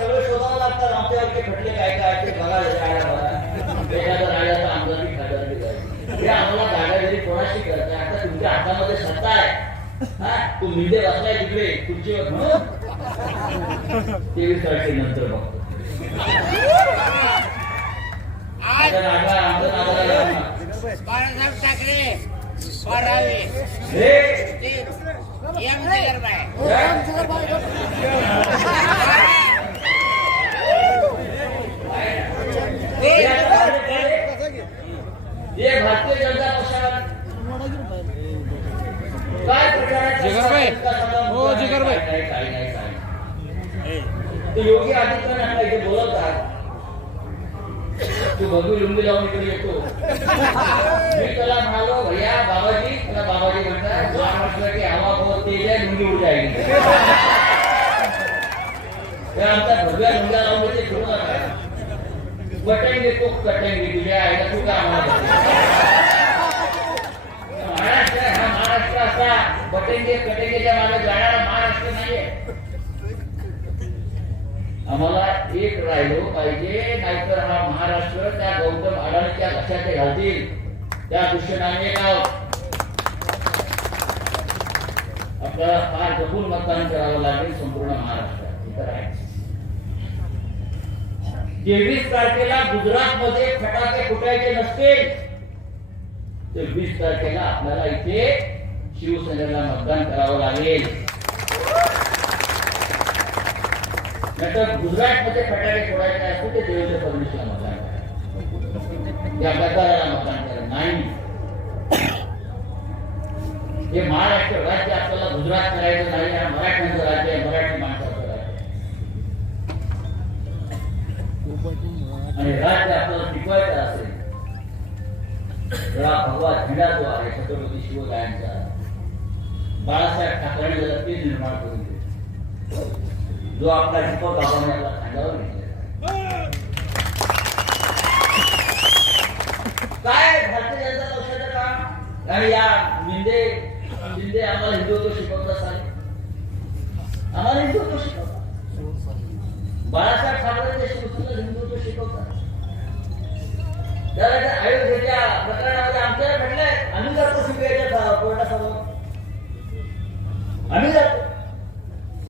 सगळं शोधावं लागतं. आमच्यावरचे खटले काय काय ते बघा. एखादा राजाचा आमदार हे आम्हाला दादागिरी कोणाशी करताय? आता तुमच्या हातामध्ये सत्ता आहे. तू मिंदे बसलाय तिकडे खुर्चीवर म्हणून 23 तारखेनंतर बघतो. बाळासाहेब ठाकरे बारावे एम जिगरबाई ये भारतीय जनता पक्षात काय जिगरबाई हो जिगरबाई ते योगी आदित्यनाथ इथे बोलतात. तू भगवी लुंगी लावून इकडे येतो. मी त्याला म्हणालो भैया बाबाजी, त्याला बाबाजी म्हणतात महाराष्ट्र की हवा बहुत तेज है, लुंगी उड़ जाएगी. आमचा भगव्या लुंग्या लावून ते फिरू नका. कटेंगे तो कटेंगे तुझ्या आईला तू का आम्हाला महाराष्ट्र हा महाराष्ट्र असा बटेंगे कटेंगेच्या मागे जाणारा महाराष्ट्र नाहीये. आम्हाला एक राहिलो पाहिजे, नाहीतर हा महाराष्ट्र त्या गौतम अडाणीच्या लक्षात घालतील. त्या दृष्टीने गाव आपल्याला फार जपून मतदान करावं लागेल संपूर्ण महाराष्ट्रात. इतर आहे 23 तारखेला गुजरात मध्ये फटाके फुटायचे नसतील तर 20 तारखेला आपल्याला इथे शिवसेनेला मतदान करावं लागेल. नाहीतर गुजरात मध्ये फटाके फोडायचे असतील ते देवेंद्र फडणवीसला मतदान करा, या गद्दाराला मतदान करा. नाही, हे महाराष्ट्र राज्य आपल्याला गुजरात करायचं नाही. हा मराठ्यांचं राज्य आहे, मराठी माणसाचं राज्य आहे. आणि राज्य आपल्याला टिकवायचं असेल तर भगवा झेंडा जो आहे छत्रपती शिवरायांचा, बाळासाहेब ठाकरे जर ते निर्माण करून दिले जो आपला दीपक बाबांनी आपला खांद्यावर घेतलेला. काय भारतीय जनता पक्षाचं काम? आणि या शिंदे आम्हाला हिंदुत्व शिकवतात. आम्हाला हिंदुत्व शिकवतात. बाळासाहेब ठाकरे शिवसेनेला हिंदुत्व शिकवतात. अयोध्येच्या प्रकरणामध्ये आमच्याला घडलंय. आम्ही जातो सीबीआयच्या कोर्टासमोर, आम्ही जातो